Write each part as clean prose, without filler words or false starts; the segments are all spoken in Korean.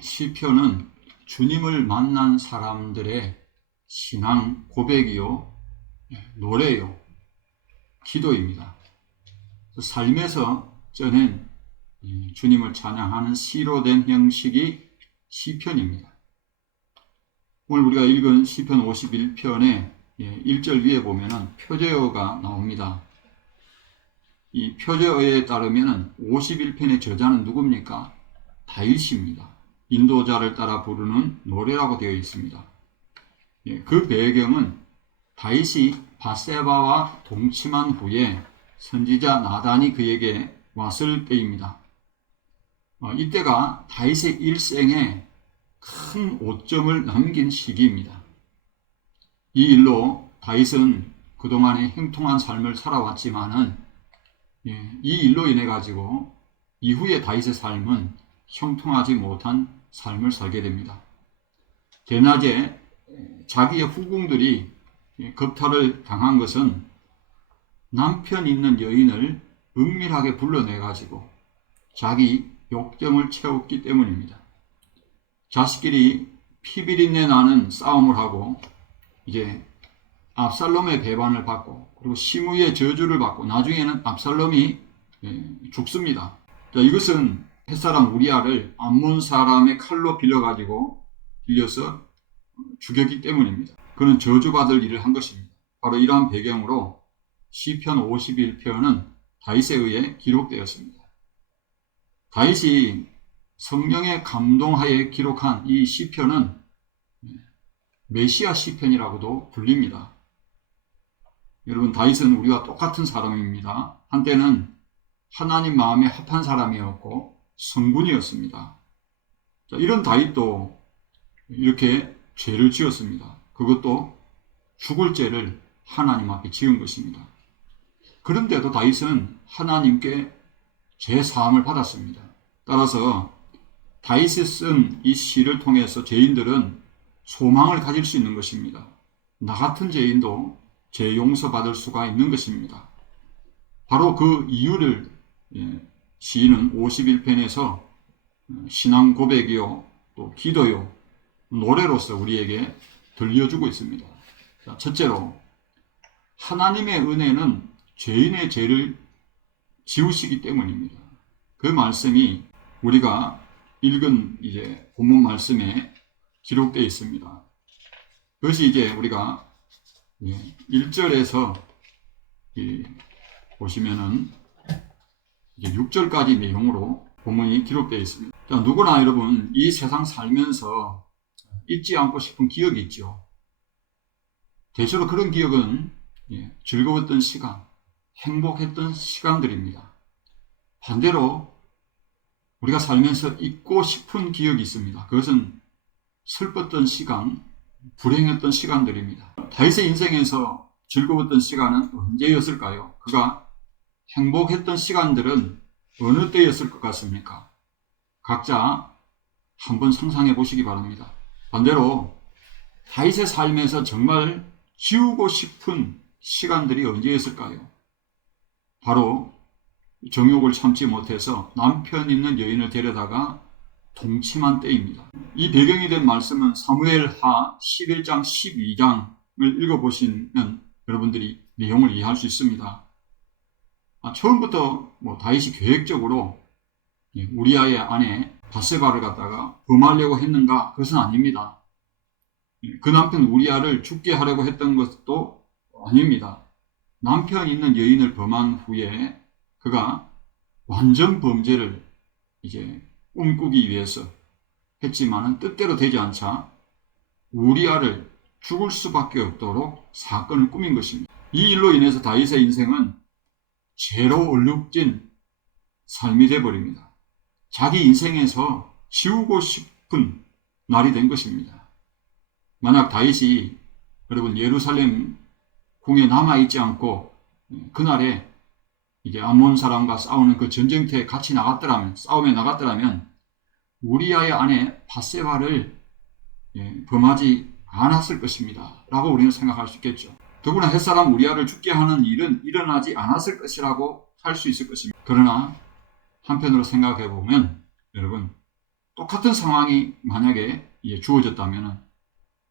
시편은 주님을 만난 사람들의 신앙 고백이요, 노래요, 기도입니다. 삶에서 전한 주님을 찬양하는 시로 된 형식이 시편입니다. 오늘 우리가 읽은 시편 51편의 1절 위에 보면은 표제어가 나옵니다. 이 표제어에 따르면 51편의 저자는 누굽니까? 다윗입니다. 인도자를 따라 부르는 노래라고 되어 있습니다. 그 배경은 다윗이 밧세바와 동침한 후에 선지자 나단이 그에게 왔을 때입니다. 이때가 다윗의 일생에 큰 오점을 남긴 시기입니다. 이 일로 다윗은 그동안에 형통한 삶을 살아왔지만은 이 일로 인해 가지고 이후에 다윗의 삶은 형통하지 못한 삶을 살게 됩니다. 대낮에 자기의 후궁들이 겁탈을 당한 것은 남편 있는 여인을 은밀하게 불러내 가지고 자기 욕정을 채웠기 때문입니다. 자식끼리 피비린내 나는 싸움을 하고 이제 압살롬의 배반을 받고 그리고 시므이의 저주를 받고 나중에는 압살롬이 죽습니다. 자, 이것은 햇사람 우리아를 암몬 사람의 칼로 빌려서 죽였기 때문입니다. 그는 저주받을 일을 한 것입니다. 바로 이러한 배경으로 시편 51편은 다윗에 의해 기록되었습니다. 다윗이 성령의 감동하에 기록한 이 시편은 메시아 시편이라고도 불립니다. 여러분, 다윗은 우리와 똑같은 사람입니다. 한때는 하나님 마음에 합한 사람이었고 성군이었습니다. 자, 이런 다윗도 이렇게 죄를 지었습니다. 그것도 죽을 죄를 하나님 앞에 지은 것입니다. 그런데도 다윗은 하나님께 죄사함을 받았습니다. 따라서 다윗이 쓴 이 시를 통해서 죄인들은 소망을 가질 수 있는 것입니다. 나 같은 죄인도 죄 용서받을 수가 있는 것입니다. 바로 그 이유를 시인은 51편에서 신앙 고백이요, 또 기도요, 노래로서 우리에게 들려주고 있습니다. 자, 첫째로 하나님의 은혜는 죄인의 죄를 지우시기 때문입니다. 그 말씀이 우리가 읽은 이제 본문 말씀에 기록되어 있습니다. 그것이 이제 우리가 1절에서 보시면은 이제 6절까지 내용으로 본문이 기록되어 있습니다. 자, 누구나 여러분 이 세상 살면서 잊지 않고 싶은 기억이 있죠. 대체로 그런 기억은 즐거웠던 시간, 행복했던 시간들입니다. 반대로 우리가 살면서 잊고 싶은 기억이 있습니다. 그것은 슬펐던 시간, 불행했던 시간들입니다. 다윗의 인생에서 즐거웠던 시간은 언제였을까요? 그가 행복했던 시간들은 어느 때였을 것 같습니까? 각자 한번 상상해 보시기 바랍니다. 반대로 다윗의 삶에서 정말 지우고 싶은 시간들이 언제였을까요? 바로 정욕을 참지 못해서 남편 있는 여인을 데려다가 동침한 때입니다. 이 배경이 된 말씀은 사무엘하 11장 12장을 읽어보시면 여러분들이 내용을 이해할 수 있습니다. 처음부터 다윗이 계획적으로 우리아의 아내 밧세바를 갖다가 범하려고 했는가? 그것은 아닙니다. 그 남편 우리아를 죽게 하려고 했던 것도 아닙니다. 남편 있는 여인을 범한 후에 그가 완전 범죄를 이제 꿈꾸기 위해서 했지만은 뜻대로 되지 않자 우리아를 죽을 수밖에 없도록 사건을 꾸민 것입니다. 이 일로 인해서 다윗의 인생은 죄로 얼룩진 삶이 되어버립니다. 자기 인생에서 지우고 싶은 날이 된 것입니다. 만약 다윗이 여러분 예루살렘 궁에 남아있지 않고 그날에 이제 암몬 사람과 싸우는 그 전쟁터에 같이 싸움에 나갔더라면 우리아의 아내 밧세바를 범하지 않았을 것입니다. 라고 우리는 생각할 수 있겠죠. 더구나 햇사람 우리아를 죽게 하는 일은 일어나지 않았을 것이라고 할 수 있을 것입니다. 그러나 한편으로 생각해 보면 여러분 똑같은 상황이 만약에 주어졌다면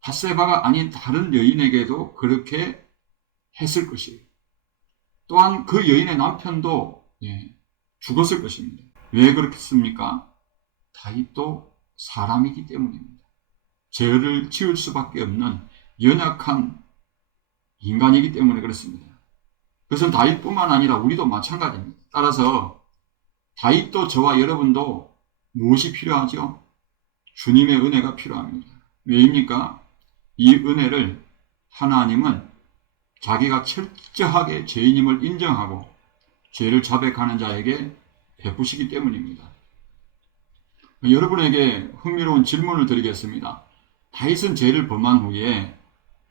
밧세바가 아닌 다른 여인에게도 그렇게 했을 것이에요. 또한 그 여인의 남편도 죽었을 것입니다. 왜 그렇겠습니까? 다윗도 사람이기 때문입니다. 죄를 지을 수밖에 없는 연약한 인간이기 때문에 그렇습니다. 그것은 다윗뿐만 아니라 우리도 마찬가지입니다. 따라서 다윗도 저와 여러분도 무엇이 필요하죠? 주님의 은혜가 필요합니다. 왜입니까? 이 은혜를 하나님은 자기가 철저하게 죄인임을 인정하고 죄를 자백하는 자에게 베푸시기 때문입니다. 여러분에게 흥미로운 질문을 드리겠습니다. 다윗은 죄를 범한 후에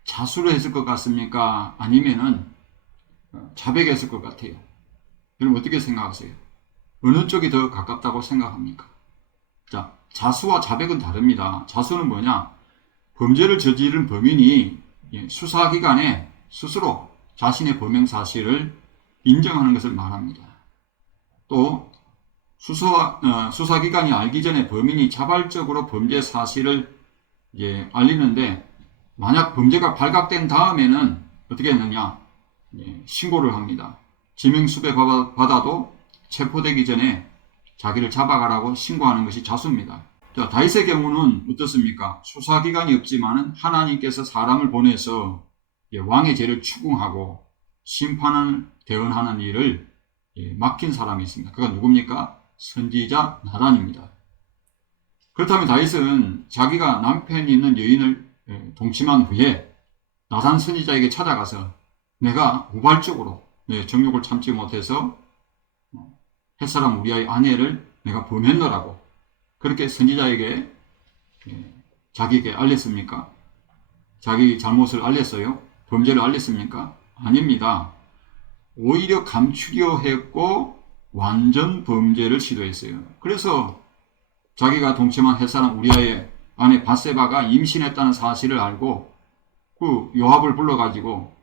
자수를 했을 것 같습니까? 아니면은 자백했을 것 같아요? 여러분 어떻게 생각하세요? 어느 쪽이 더 가깝다고 생각합니까? 자, 자수와 자백은 다릅니다. 자수는 뭐냐? 범죄를 저지른 범인이 수사기관에 스스로 자신의 범행 사실을 인정하는 것을 말합니다. 또 수사기관이 알기 전에 범인이 자발적으로 범죄 사실을 알리는데 만약 범죄가 발각된 다음에는 어떻게 했느냐? 신고를 합니다. 지명수배 받아도 체포되기 전에 자기를 잡아가라고 신고하는 것이 자수입니다. 자, 다윗의 경우는 어떻습니까? 수사기관이 없지만 하나님께서 사람을 보내서 왕의 죄를 추궁하고 심판을 대언하는 일을 맡긴 사람이 있습니다. 그가 누굽니까? 선지자 나단입니다. 그렇다면 다윗은 자기가 남편이 있는 여인을 동침한 후에 나단 선지자에게 찾아가서 내가 우발적으로 내 정욕을 참지 못해서 햇사람 우리아의 아내를 내가 범했노라고 그렇게 선지자에게 자기에게 알렸습니까? 자기 잘못을 알렸어요? 범죄를 알렸습니까? 아닙니다. 오히려 감추려 했고 완전 범죄를 시도했어요. 그래서 자기가 동침한 햇사람 우리아의 아내 밧세바가 임신했다는 사실을 알고 그 요압을 불러가지고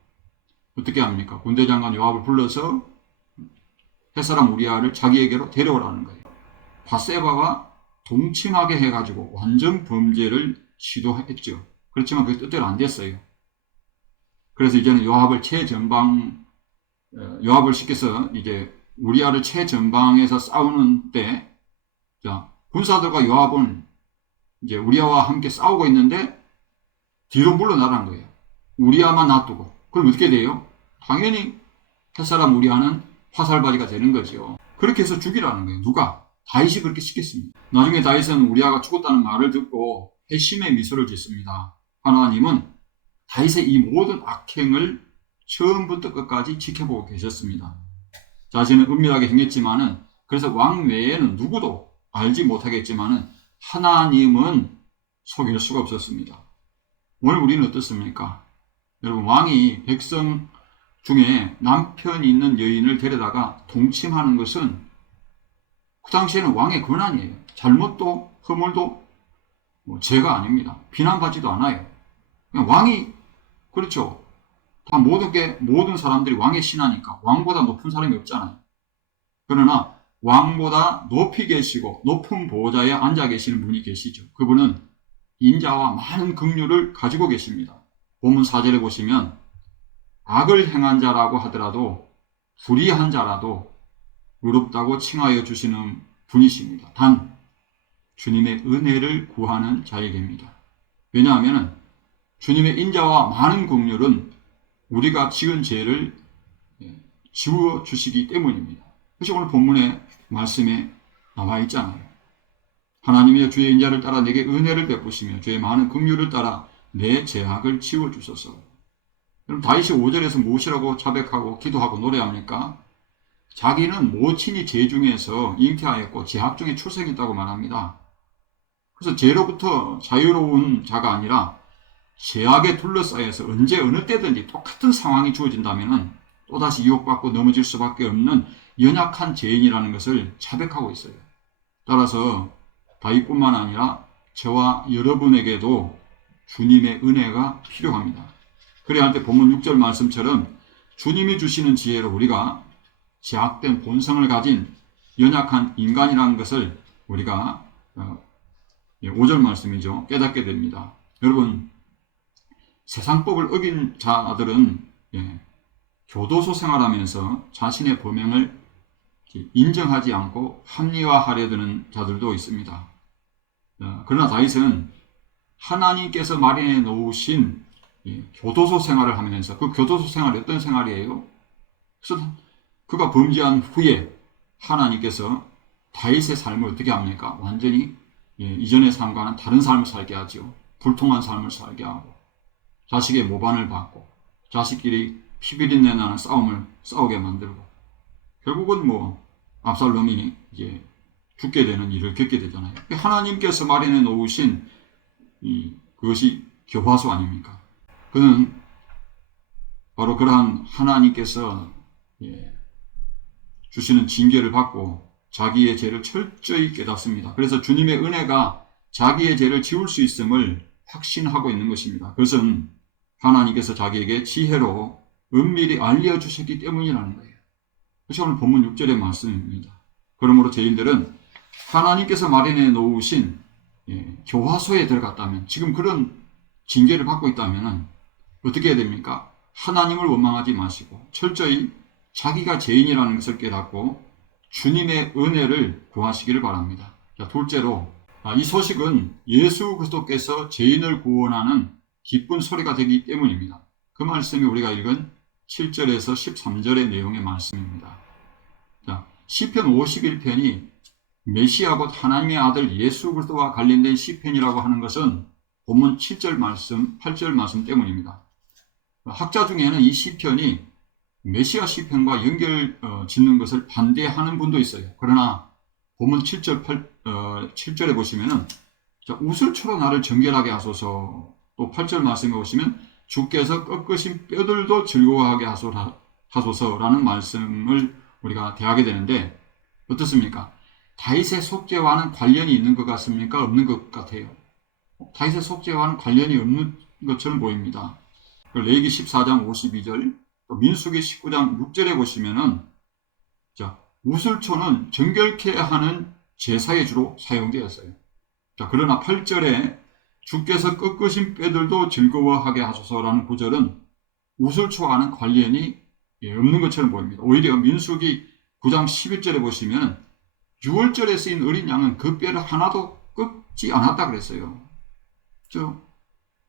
어떻게 합니까? 군대장관 요압을 불러서 햇사람 우리아를 자기에게로 데려오라는 거예요. 밧세바와 동침하게 해가지고 완전 범죄를 시도했죠. 그렇지만 그게 뜻대로 안 됐어요. 그래서 이제는 요압을 요압을 시켜서 이제 우리아를 최전방에서 싸우는 때, 자, 군사들과 요압은 이제 우리아와 함께 싸우고 있는데 뒤로 물러나라는 거예요. 우리아만 놔두고. 그럼 어떻게 돼요? 당연히 햇사람 우리아는 화살바지가 되는 거죠. 그렇게 해서 죽이라는 거예요. 누가? 다윗이 그렇게 시켰습니다. 나중에 다윗은 우리아가 죽었다는 말을 듣고 회심의 미소를 짓습니다. 하나님은 다윗의 이 모든 악행을 처음부터 끝까지 지켜보고 계셨습니다. 자신은 은밀하게 행했지만은 그래서 왕 외에는 누구도 알지 못하겠지만은 하나님은 속일 수가 없었습니다. 오늘 우리는 어떻습니까? 여러분 왕이 백성 중에 남편이 있는 여인을 데려다가 동침하는 것은 그 당시에는 왕의 권한이에요. 잘못도 허물도 죄가 아닙니다. 비난받지도 않아요. 그냥 왕이 그렇죠. 다 모든 사람들이 왕의 신하니까 왕보다 높은 사람이 없잖아요. 그러나 왕보다 높이 계시고 높은 보좌에 앉아 계시는 분이 계시죠. 그분은 인자와 많은 긍휼을 가지고 계십니다. 본문 4절에 보시면 악을 행한 자라고 하더라도 불의한 자라도 의롭다고 칭하여 주시는 분이십니다. 단 주님의 은혜를 구하는 자에게입니다. 왜냐하면 주님의 인자와 많은 긍휼은 우리가 지은 죄를 지워 주시기 때문입니다. 그것이 오늘 본문의 말씀에 나와 있잖아요. 하나님의 주의 인자를 따라 내게 은혜를 베푸시며 주의 많은 긍휼을 따라 내 죄악을 지워 주소서. 그럼 다윗이 5절에서 무엇이라고 자백하고 기도하고 노래합니까? 자기는 모친이 죄 중에서 잉태하였고 죄악 중에 출생했다고 말합니다. 그래서 죄로부터 자유로운 자가 아니라 죄악에 둘러싸여서 언제 어느 때든지 똑같은 상황이 주어진다면 또다시 유혹받고 넘어질 수밖에 없는 연약한 죄인이라는 것을 자백하고 있어요. 따라서 다윗뿐만 아니라 저와 여러분에게도 주님의 은혜가 필요합니다. 그래야 할 때 본문 6절 말씀처럼 주님이 주시는 지혜로 우리가 제약된 본성을 가진 연약한 인간이라는 것을 우리가 5절 말씀이죠. 깨닫게 됩니다. 여러분, 세상법을 어긴 자들은 교도소 생활하면서 자신의 범행을 인정하지 않고 합리화하려 드는 자들도 있습니다. 그러나 다윗은 하나님께서 마련해 놓으신 교도소 생활을 하면서, 그 교도소 생활이 어떤 생활이에요? 그래서 그가 범죄한 후에 하나님께서 다윗의 삶을 어떻게 합니까? 완전히 이전의 삶과는 다른 삶을 살게 하죠. 불통한 삶을 살게 하고, 자식의 모반을 받고, 자식끼리 피비린내 나는 싸움을 싸우게 만들고, 결국은 압살롬이 이제 죽게 되는 일을 겪게 되잖아요. 하나님께서 마련해 놓으신 그것이 교화소 아닙니까? 그는 바로 그러한 하나님께서 주시는 징계를 받고 자기의 죄를 철저히 깨닫습니다. 그래서 주님의 은혜가 자기의 죄를 지울 수 있음을 확신하고 있는 것입니다. 그것은 하나님께서 자기에게 지혜로 은밀히 알려주셨기 때문이라는 거예요. 그것이 오늘 본문 6절의 말씀입니다. 그러므로 죄인들은 하나님께서 마련해 놓으신 교화소에 들어갔다면, 지금 그런 징계를 받고 있다면 어떻게 해야 됩니까? 하나님을 원망하지 마시고 철저히 자기가 죄인이라는 것을 깨닫고 주님의 은혜를 구하시기를 바랍니다. 자, 둘째로, 이 소식은 예수 그리스도께서 죄인을 구원하는 기쁜 소리가 되기 때문입니다. 그 말씀이 우리가 읽은 7절에서 13절의 내용의 말씀입니다. 자, 시편 51편이 메시아 곧 하나님의 아들 예수 그리스도와 관련된 시편이라고 하는 것은 본문 7절 말씀, 8절 말씀 때문입니다. 학자 중에는 이 시편이 메시아 시편과 연결 짓는 것을 반대하는 분도 있어요. 그러나 본문 7절에 보시면은, 자, 우슬초로 나를 정결하게 하소서, 또 8절 말씀에 보시면 주께서 꺾으신 뼈들도 즐거워하게 하소서라는 말씀을 우리가 대하게 되는데, 어떻습니까? 다윗의 속죄와는 관련이 있는 것 같습니까? 없는 것 같아요. 다윗의 속죄와는 관련이 없는 것처럼 보입니다. 레위기 14장 52절, 또 민수기 19장 6절에 보시면은, 자, 우슬초는 정결케 하는 제사에 주로 사용되었어요. 자, 그러나 8절에 주께서 꺾으신 뼈들도 즐거워하게 하소서라는 구절은 우슬초와는 관련이 없는 것처럼 보입니다. 오히려 민수기 9장 11절에 보시면 6월절에 쓰인 어린 양은 그 뼈를 하나도 꺾지 않았다 그랬어요.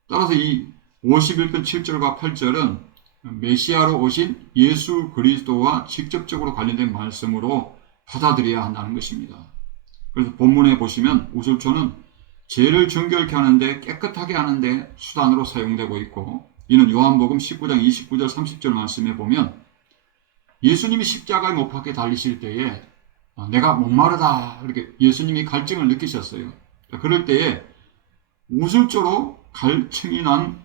따라서 이 51편 7절과 8절은 메시아로 오신 예수 그리스도와 직접적으로 관련된 말씀으로 받아들여야 한다는 것입니다. 그래서 본문에 보시면 우슬초는 죄를 정결케 하는데, 깨끗하게 하는데 수단으로 사용되고 있고, 이는 요한복음 19장 29절 30절 말씀에 보면 예수님이 십자가에 못 박혀 달리실 때에 내가 목마르다 이렇게 예수님이 갈증을 느끼셨어요. 그럴 때에 우슬초로 갈증이 난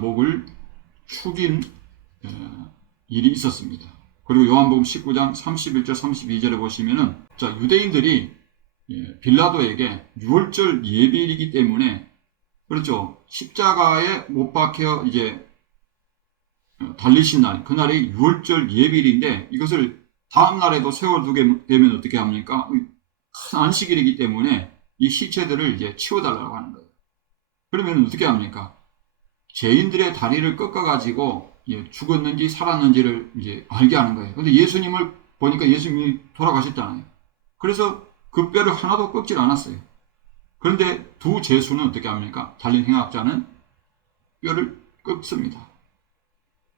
목을 축인 일이 있었습니다. 그리고 요한복음 19장 31절 32절에 보시면은, 자, 유대인들이 빌라도에게 유월절 예비일이기 때문에, 그렇죠, 십자가에 못 박혀 이제 달리신 날, 그날이 유월절 예비일인데 이것을 다음 날에도 세워두게 되면 어떻게 합니까? 큰 안식일이기 때문에 이 시체들을 이제 치워달라고 하는 거예요. 그러면 어떻게 합니까? 죄인들의 다리를 꺾어가지고 죽었는지 살았는지를 이제 알게 하는 거예요. 근데 예수님을 보니까 예수님이 돌아가셨잖아요. 그래서 그 뼈를 하나도 꺾질 않았어요. 그런데 두 죄수는 어떻게 합니까? 달린 행악자는 뼈를 꺾습니다.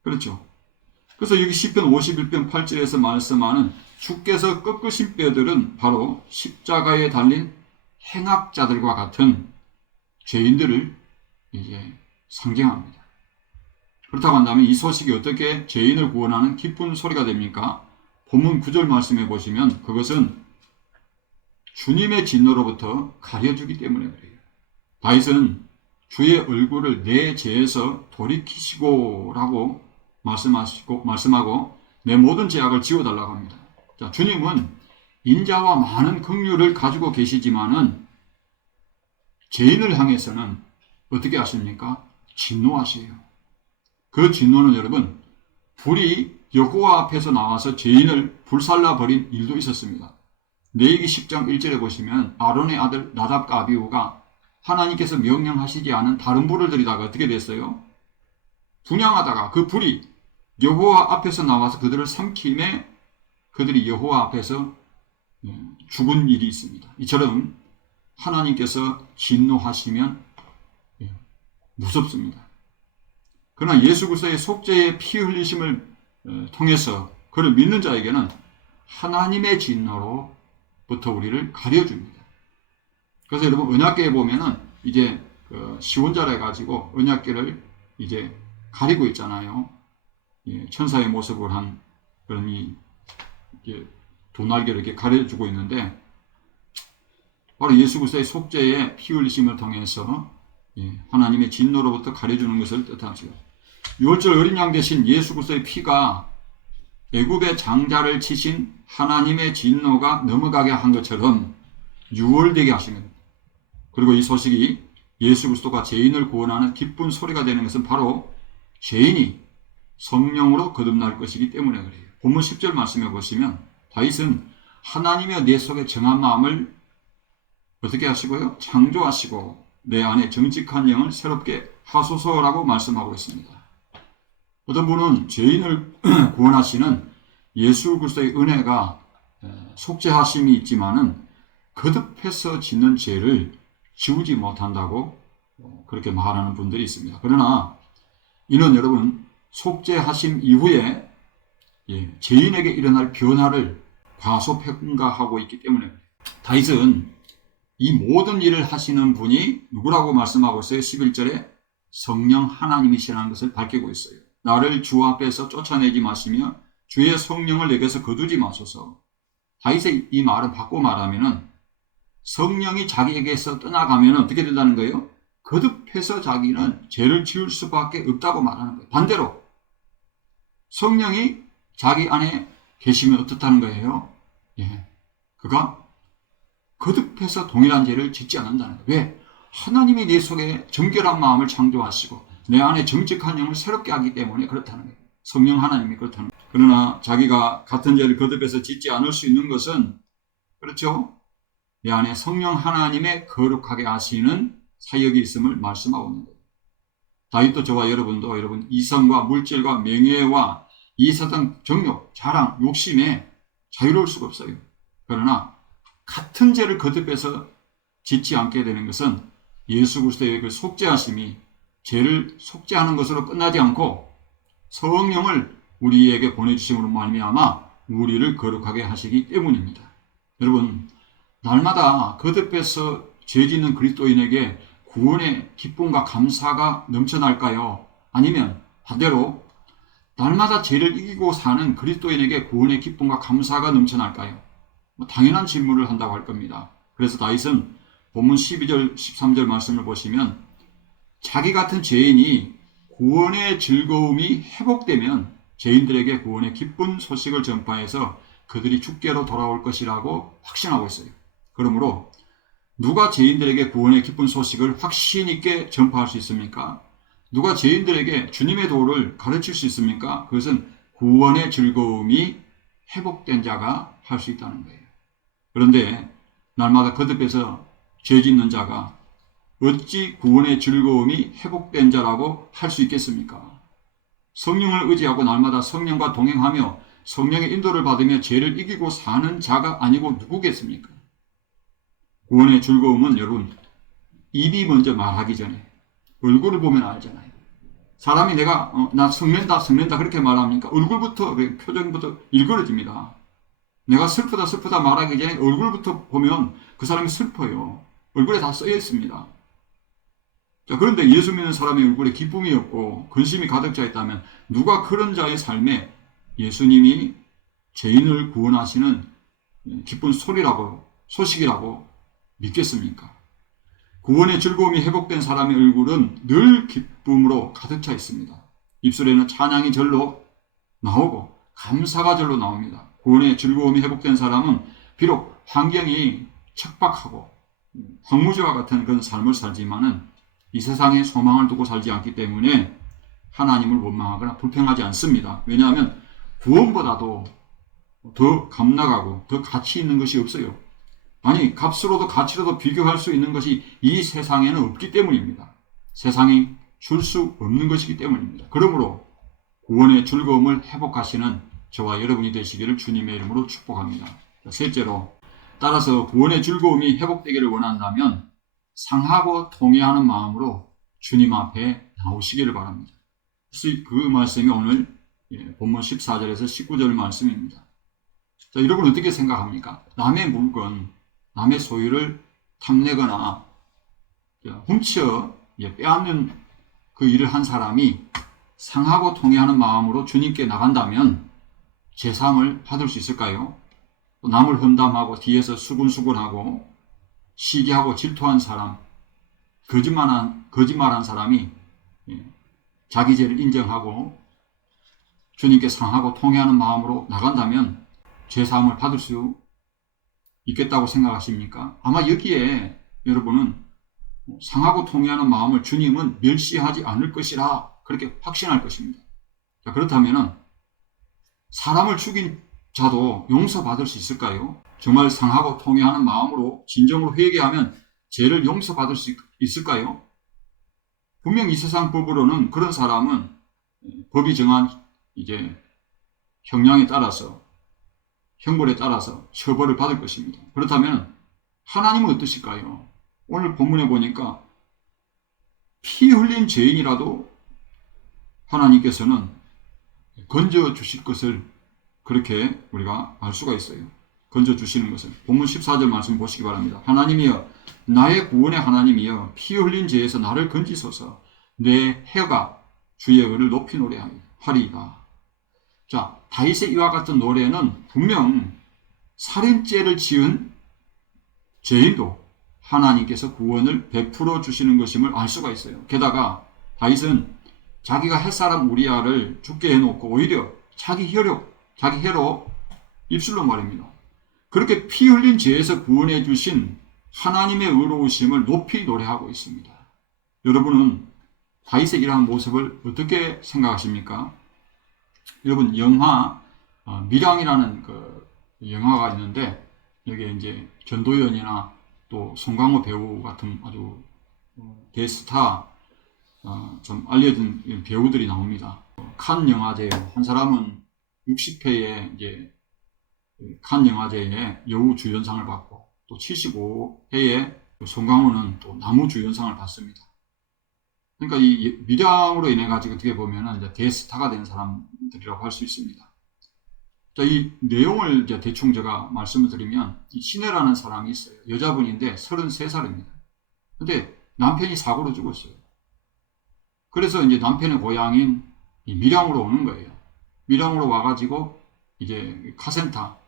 그렇죠. 그래서 여기 시편 51편 8절에서 말씀하는 주께서 꺾으신 뼈들은 바로 십자가에 달린 행악자들과 같은 죄인들을 이제 상징합니다. 그렇다고 한다면 이 소식이 어떻게 죄인을 구원하는 기쁜 소리가 됩니까? 본문 9절 말씀해 보시면 그것은 주님의 진노로부터 가려주기 때문에 그래요. 다윗은 주의 얼굴을 내 죄에서 돌이키시고라고 말씀하고 내 모든 죄악을 지워달라고 합니다. 자, 주님은 인자와 많은 긍휼을 가지고 계시지만은 죄인을 향해서는 어떻게 하십니까? 진노하세요. 그 진노는 여러분, 불이 여호와 앞에서 나와서 죄인을 불살라 버린 일도 있었습니다. 레위기 10장 1절에 보시면 아론의 아들 나답과 아비후가 하나님께서 명령하시지 않은 다른 불을 들이다가 어떻게 됐어요? 분향하다가 그 불이 여호와 앞에서 나와서 그들을 삼킴에 그들이 여호와 앞에서 죽은 일이 있습니다. 이처럼 하나님께서 진노하시면 무섭습니다. 그러나 예수 그리스도의 속죄의 피 흘리심을 통해서 그를 믿는 자에게는 하나님의 진노로부터 우리를 가려줍니다. 그래서 여러분 언약궤에 보면은 이제 시온자라 해가지고 언약궤를 이제 가리고 있잖아요. 천사의 모습을 한 그런 두 날개를 이렇게 가려주고 있는데 바로 예수 그리스도의 속죄의 피 흘리심을 통해서 하나님의 진노로부터 가려주는 것을 뜻하죠. 유월절 어린 양 대신 예수 그리스도의 피가 애굽의 장자를 치신 하나님의 진노가 넘어가게 한 것처럼 유월되게 하신 겁니다. 그리고 이 소식이 예수 그리스도가 죄인을 구원하는 기쁜 소리가 되는 것은 바로 죄인이 성령으로 거듭날 것이기 때문에 그래요. 본문 10절 말씀해 보시면 다윗은 하나님의 내 속에 정한 마음을 어떻게 하시고요? 창조하시고 내 안에 정직한 영을 새롭게 하소서라고 말씀하고 있습니다. 어떤 분은 죄인을 구원하시는 예수 그리스도의 은혜가 속죄하심이 있지만은 거듭해서 짓는 죄를 지우지 못한다고 그렇게 말하는 분들이 있습니다. 그러나 이는 여러분 속죄하심 이후에 죄인에게 일어날 변화를 과소평가하고 있기 때문에 다윗은 이 모든 일을 하시는 분이 누구라고 말씀하고 있어요? 11절에 성령 하나님이시라는 것을 밝히고 있어요. 나를 주 앞에서 쫓아내지 마시며 주의 성령을 내게서 거두지 마소서. 다윗의 이 말은 바꿔 말하면은 성령이 자기에게서 떠나가면 어떻게 된다는 거예요? 거듭해서 자기는 죄를 지을 수밖에 없다고 말하는 거예요. 반대로 성령이 자기 안에 계시면 어떻다는 거예요? 그가 거듭해서 동일한 죄를 짓지 않는다는 거예요. 왜? 하나님이 내 속에 정결한 마음을 창조하시고 내 안에 정직한 영을 새롭게 하기 때문에 그렇다는 거예요. 성령 하나님이 그렇다는 거예요. 그러나 자기가 같은 죄를 거듭해서 짓지 않을 수 있는 것은 그렇죠? 내 안에 성령 하나님의 거룩하게 하시는 사역이 있음을 말씀하고 있는 거예요. 다윗도 저와 여러분도 여러분 이성과 물질과 명예와 이 세상 정욕, 자랑, 욕심에 자유로울 수가 없어요. 그러나 같은 죄를 거듭해서 짓지 않게 되는 것은 예수 그리스도의 그 속죄하심이 죄를 속죄하는 것으로 끝나지 않고 성령을 우리에게 보내주심으로 말미암아 우리를 거룩하게 하시기 때문입니다. 여러분 날마다 거듭해서 죄 짓는 그리스도인에게 구원의 기쁨과 감사가 넘쳐날까요? 아니면 반대로 날마다 죄를 이기고 사는 그리스도인에게 구원의 기쁨과 감사가 넘쳐날까요? 당연한 질문을 한다고 할 겁니다. 그래서 다윗은 본문 12절 13절 말씀을 보시면 자기 같은 죄인이 구원의 즐거움이 회복되면 죄인들에게 구원의 기쁜 소식을 전파해서 그들이 주께로 돌아올 것이라고 확신하고 있어요. 그러므로 누가 죄인들에게 구원의 기쁜 소식을 확신 있게 전파할 수 있습니까? 누가 죄인들에게 주님의 도를 가르칠 수 있습니까? 그것은 구원의 즐거움이 회복된 자가 할 수 있다는 거예요. 그런데 날마다 거듭해서 죄 짓는 자가 어찌 구원의 즐거움이 회복된 자라고 할 수 있겠습니까? 성령을 의지하고 날마다 성령과 동행하며 성령의 인도를 받으며 죄를 이기고 사는 자가 아니고 누구겠습니까? 구원의 즐거움은 여러분 입이 먼저 말하기 전에 얼굴을 보면 알잖아요. 사람이 내가 나 성낸다 그렇게 말합니까? 얼굴부터 표정부터 일그러집니다. 내가 슬프다 말하기 전에 얼굴부터 보면 그 사람이 슬퍼요. 얼굴에 다 쓰여 있습니다. 자, 그런데 예수 믿는 사람의 얼굴에 기쁨이 없고 근심이 가득 차 있다면 누가 그런 자의 삶에 예수님이 죄인을 구원하시는 기쁜 소식이라고 믿겠습니까? 구원의 즐거움이 회복된 사람의 얼굴은 늘 기쁨으로 가득 차 있습니다. 입술에는 찬양이 절로 나오고 감사가 절로 나옵니다. 구원의 즐거움이 회복된 사람은 비록 환경이 척박하고 황무지와 같은 그런 삶을 살지만은 이 세상에 소망을 두고 살지 않기 때문에 하나님을 원망하거나 불평하지 않습니다. 왜냐하면 구원보다도 더 감락하고 더 가치 있는 것이 없어요. 아니, 값으로도 가치로도 비교할 수 있는 것이 이 세상에는 없기 때문입니다. 세상이 줄 수 없는 것이기 때문입니다. 그러므로 구원의 즐거움을 회복하시는 저와 여러분이 되시기를 주님의 이름으로 축복합니다. 셋째로, 따라서 구원의 즐거움이 회복되기를 원한다면 상하고 통회하는 마음으로 주님 앞에 나오시기를 바랍니다. 그래서 그 말씀이 오늘 본문 14절에서 19절 말씀입니다. 자, 여러분 어떻게 생각합니까? 남의 물건, 남의 소유를 탐내거나 훔쳐 빼앗는 그 일을 한 사람이 상하고 통회하는 마음으로 주님께 나간다면 제사함을 받을 수 있을까요? 또 남을 험담하고 뒤에서 수군수군하고 시기하고 질투한 사람, 거짓말한 사람이 자기 죄를 인정하고 주님께 상하고 통회하는 마음으로 나간다면 제사함을 받을 수 있겠다고 생각하십니까? 아마 여기에 여러분은 상하고 통회하는 마음을 주님은 멸시하지 않을 것이라 그렇게 확신할 것입니다. 자, 그렇다면 사람을 죽인 자도 용서받을 수 있을까요? 정말 상하고 통회하는 마음으로 진정으로 회개하면 죄를 용서받을 수 있을까요? 분명 이 세상 법으로는 그런 사람은 법이 정한 형량에 따라서 형벌에 따라서 처벌을 받을 것입니다. 그렇다면 하나님은 어떠실까요? 오늘 본문에 보니까 피 흘린 죄인이라도 하나님께서는 건져 주실 것을 그렇게 우리가 알 수가 있어요. 건져 주시는 것을. 본문 14절 말씀 보시기 바랍니다. 하나님이여, 나의 구원의 하나님이여, 피 흘린 죄에서 나를 건지소서. 내 혀가 주의 의를 높이 노래하리이다. 자, 다윗의 이와 같은 노래는 분명 살인죄를 지은 죄인도 하나님께서 구원을 베풀어 주시는 것임을 알 수가 있어요. 게다가 다윗은 자기가 햇사람 우리아를 죽게 해놓고 오히려 자기 혀로 입술로 말입니다. 그렇게 피 흘린 죄에서 구원해 주신 하나님의 의로우심을 높이 노래하고 있습니다. 여러분은 다윗의 이러한 모습을 어떻게 생각하십니까? 여러분, 영화 밀양이라는 그 영화가 있는데 여기에 이제 전도연이나 또 송강호 배우 같은 아주 대스타 좀 알려진 배우들이 나옵니다. 칸 영화제에 한 사람은 60회에 이제 칸 영화제에 여우 주연상을 받고 또 75회에 송강호는 또 나무 주연상을 받습니다. 그러니까 이 밀양으로 인해 가지고 어떻게 보면은 이제 대스타가 된 사람들이라고 할 수 있습니다. 자, 이 내용을 이제 대충 제가 말씀을 드리면 이 신혜라는 사람이 있어요. 여자분인데 33살입니다. 근데 남편이 사고로 죽었어요. 그래서 이제 남편의 고향인 이 밀양으로 오는 거예요. 밀양으로 와가지고 이제 카센터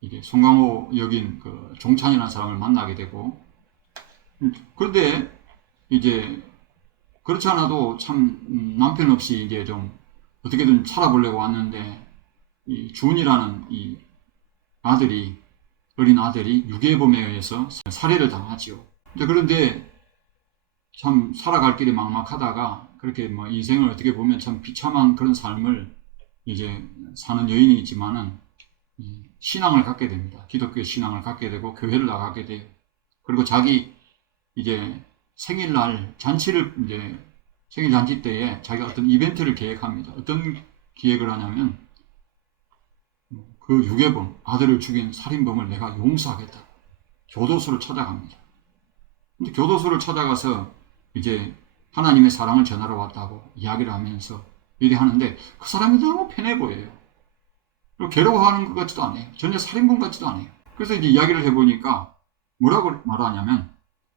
이게 송강호 역인 그 종찬이라는 사람을 만나게 되고, 그런데 이제 그렇지 않아도 참 남편 없이 이제 좀 어떻게든 살아보려고 왔는데 이 준이라는 이 아들이 어린 아들이 유괴범에 의해서 살해를 당하지요. 그런데 참 살아갈 길이 막막하다가 그렇게 뭐 인생을 어떻게 보면 참 비참한 그런 삶을 이제 사는 여인이지만은 신앙을 갖게 됩니다. 기독교 신앙을 갖게 되고 교회를 나가게 돼요. 그리고 자기 이제 생일날 잔치를 이제 생일 잔치 때에 자기가 어떤 이벤트를 계획합니다. 어떤 기획을 하냐면 그 유괴범 아들을 죽인 살인범을 내가 용서하겠다. 교도소를 찾아갑니다. 근데 교도소를 찾아가서 이제 하나님의 사랑을 전하러 왔다고 이야기를 하면서 이렇게 하는데 그 사람이 너무 편해 보여요. 그리고 괴로워하는 것 같지도 않아요. 전혀 살인범 같지도 않아요. 그래서 이제 이야기를 해보니까 뭐라고 말하냐면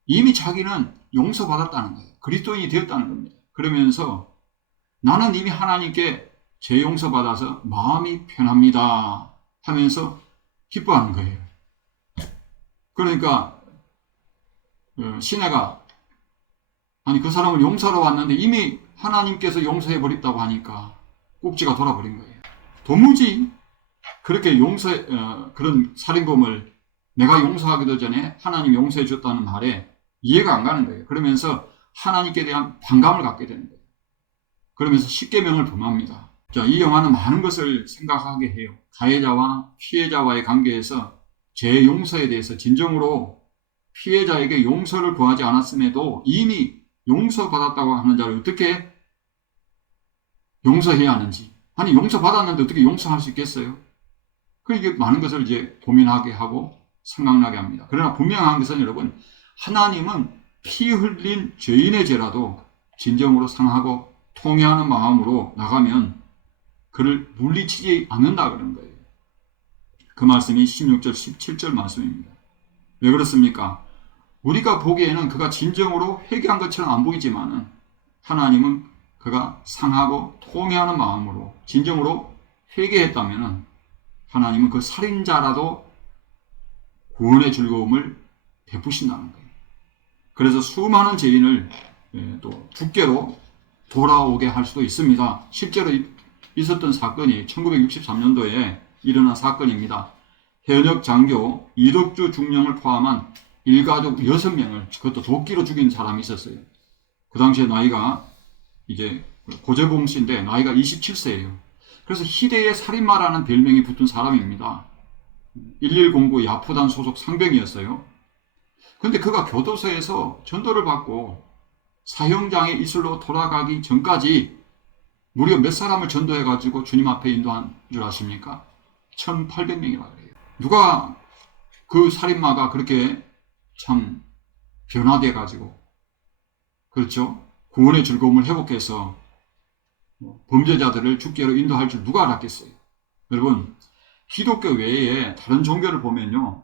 이미 자기는 용서받았다는 거예요. 그리스도인이 되었다는 겁니다. 그러면서 나는 이미 하나님께 죄 용서받아서 마음이 편합니다 하면서 기뻐하는 거예요. 그러니까 시내가 아니 그 사람을 용서하러 왔는데 이미 하나님께서 용서해버렸다고 하니까 꼭지가 돌아버린 거예요. 도무지 그렇게 그런 살인범을 내가 용서하기도 전에 하나님 용서해 줬다는 말에 이해가 안 가는 거예요. 그러면서 하나님께 대한 반감을 갖게 되는 거예요. 그러면서 십계명을 범합니다. 자, 이 영화는 많은 것을 생각하게 해요. 가해자와 피해자와의 관계에서 죄 용서에 대해서 진정으로 피해자에게 용서를 구하지 않았음에도 이미 용서받았다고 하는 자를 어떻게 용서해야 하는지, 아니 용서받았는데 어떻게 용서할 수 있겠어요? 이게 많은 것을 이제 고민하게 하고 생각나게 합니다. 그러나 분명한 것은 여러분, 하나님은 피 흘린 죄인의 죄라도 진정으로 상하고 통회하는 마음으로 나가면 그를 물리치지 않는다 그런 거예요. 그 말씀이 16절 17절 말씀입니다. 왜 그렇습니까? 우리가 보기에는 그가 진정으로 회개한 것처럼 안 보이지만은 하나님은 그가 상하고 통회하는 마음으로 진정으로 회개했다면은 하나님은 그 살인자라도 구원의 즐거움을 베푸신다는 거예요. 그래서 수많은 죄인을 또 죽게로 돌아오게 할 수도 있습니다. 실제로 있었던 사건이 1963년도에 일어난 사건입니다. 현역 장교 이덕주 중령을 포함한 일가족 6명을 그것도 도끼로 죽인 사람이 있었어요. 그 당시에 나이가 이제 고재봉 씨인데 나이가 27세예요. 그래서 희대의 살인마라는 별명이 붙은 사람입니다. 1109 야포단 소속 상병이었어요. 그런데 그가 교도소에서 전도를 받고 사형장의 이슬로 돌아가기 전까지 무려 몇 사람을 전도해가지고 주님 앞에 인도한 줄 아십니까? 1800명이라고 해요. 누가 그 살인마가 그렇게 참 변화돼가지고, 그렇죠? 구원의 즐거움을 회복해서 범죄자들을 죽게로 인도할 줄 누가 알았겠어요? 여러분, 기독교 외에 다른 종교를 보면요,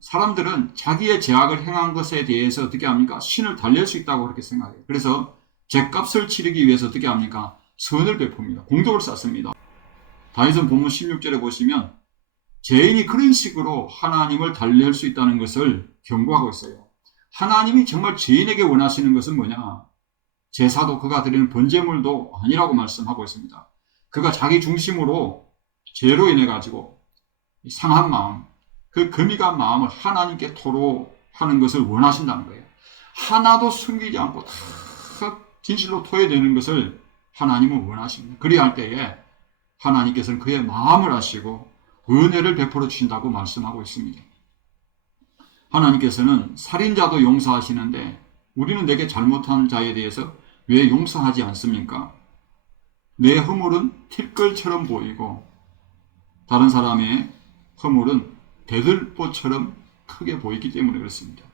사람들은 자기의 죄악을 행한 것에 대해서 어떻게 합니까? 신을 달랠 수 있다고 그렇게 생각해요. 그래서 죄값을 치르기 위해서 어떻게 합니까? 선을 베풉니다. 공덕을 쌓습니다. 다윗은 본문 16절에 보시면 죄인이 그런 식으로 하나님을 달랠 수 있다는 것을 경고하고 있어요. 하나님이 정말 죄인에게 원하시는 것은 뭐냐? 제사도 그가 드리는 번제물도 아니라고 말씀하고 있습니다. 그가 자기 중심으로 죄로 인해 가지고 상한 마음, 그 금이간 마음을 하나님께 토로하는 것을 원하신다는 거예요. 하나도 숨기지 않고 다 진실로 토해내는 것을 하나님은 원하십니다. 그리할 때에 하나님께서는 그의 마음을 아시고 은혜를 베풀어 주신다고 말씀하고 있습니다. 하나님께서는 살인자도 용서하시는데 우리는 내게 잘못한 자에 대해서 왜 용서하지 않습니까? 내 허물은 틸끌처럼 보이고 다른 사람의 허물은 대들보처럼 크게 보이기 때문에 그렇습니다.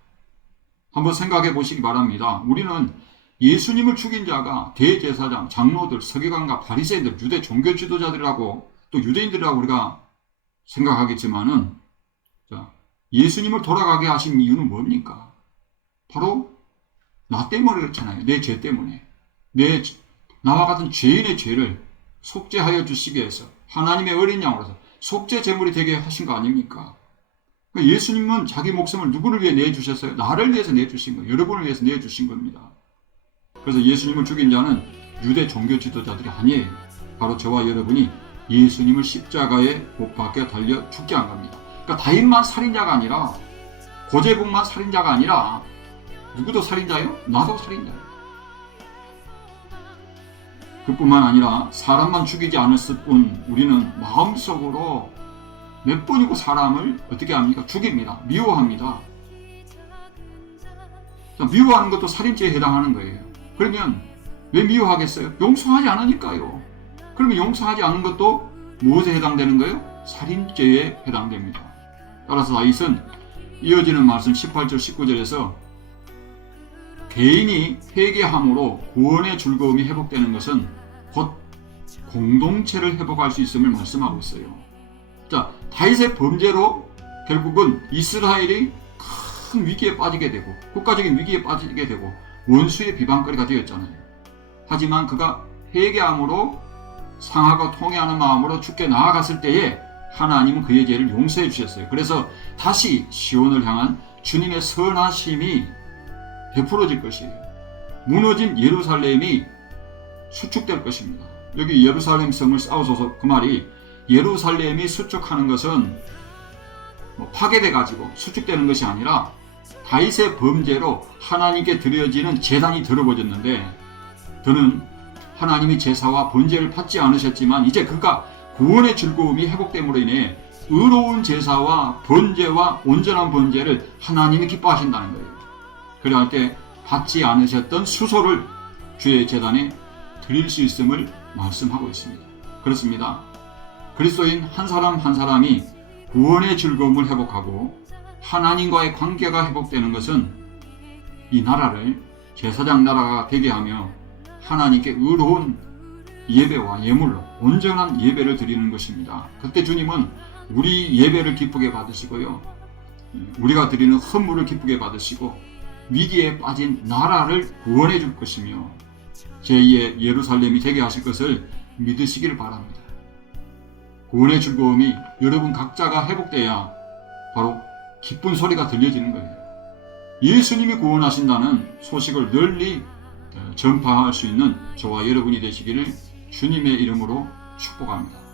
한번 생각해 보시기 바랍니다. 우리는 예수님을 죽인 자가 대제사장, 장로들, 서기관과 바리새인들, 유대 종교 지도자들이라고 또 유대인들이라고 우리가 생각하겠지만은, 예수님을 돌아가게 하신 이유는 뭡니까? 바로 나 때문에 그렇잖아요. 내 죄 때문에. 나와 같은 죄인의 죄를 속죄하여 주시기 위해서 하나님의 어린 양으로서 속죄 제물이 되게 하신 거 아닙니까? 예수님은 자기 목숨을 누구를 위해 내주셨어요? 나를 위해서 내주신 거예요. 여러분을 위해서 내주신 겁니다. 그래서 예수님을 죽인 자는 유대 종교 지도자들이 아니에요. 바로 저와 여러분이 예수님을 십자가에 못 박혀 달려 죽게 한 겁니다. 그러니까 다윗만 살인자가 아니라, 고재봉만 살인자가 아니라 누구도 살인자예요? 나도 살인자예요. 그뿐만 아니라 사람만 죽이지 않았을 뿐 우리는 마음속으로 몇 번이고 사람을 어떻게 합니까? 죽입니다. 미워합니다. 미워하는 것도 살인죄에 해당하는 거예요. 그러면 왜 미워하겠어요? 용서하지 않으니까요. 그러면 용서하지 않은 것도 무엇에 해당되는 거예요? 살인죄에 해당됩니다. 따라서 다윗은 이어지는 말씀 18절 19절에서 개인이 회개함으로 구원의 즐거움이 회복되는 것은 곧 공동체를 회복할 수 있음을 말씀하고 있어요. 자, 다윗의 범죄로 결국은 이스라엘이 큰 위기에 빠지게 되고 국가적인 위기에 빠지게 되고 원수의 비방거리가 되었잖아요. 하지만 그가 회개함으로 상하고 통회하는 마음으로 주께 나아갔을 때에 하나님은 그의 죄를 용서해 주셨어요. 그래서 다시 시온을 향한 주님의 선하심이 베풀어질 것이에요. 무너진 예루살렘이 수축될 것입니다. 여기 예루살렘 성을 쌓으소서, 그 말이 예루살렘이 수축하는 것은 파괴돼 가지고 수축되는 것이 아니라 다윗의 범죄로 하나님께 드려지는 제단이 더러워졌는데, 저는 하나님이 제사와 번제를 받지 않으셨지만 이제 그가 구원의 즐거움이 회복됨으로 인해 의로운 제사와 번제와 온전한 번제를 하나님이 기뻐하신다는 거예요. 그럴 때 받지 않으셨던 수소를 주의 제단에 드릴 수 있음을 말씀하고 있습니다. 그렇습니다. 그리스도인 한 사람 한 사람이 구원의 즐거움을 회복하고 하나님과의 관계가 회복되는 것은 이 나라를 제사장 나라가 되게 하며 하나님께 의로운 예배와 예물로 온전한 예배를 드리는 것입니다. 그때 주님은 우리 예배를 기쁘게 받으시고요, 우리가 드리는 헌물을 기쁘게 받으시고 위기에 빠진 나라를 구원해 줄 것이며 제2의 예루살렘이 되게 하실 것을 믿으시기를 바랍니다. 구원의 즐거움이 여러분 각자가 회복돼야 바로 기쁜 소리가 들려지는 거예요. 예수님이 구원하신다는 소식을 널리 전파할 수 있는 저와 여러분이 되시기를 주님의 이름으로 축복합니다.